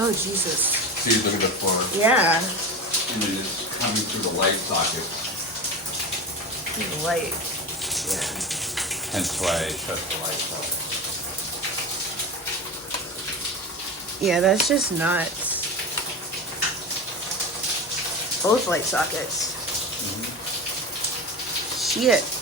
Oh, Jesus. See, look at the plug. Yeah. And then it's coming through the light socket. Light. Yeah. Hence why I shut the lights off. Yeah, that's just nuts. Both light sockets. Shit.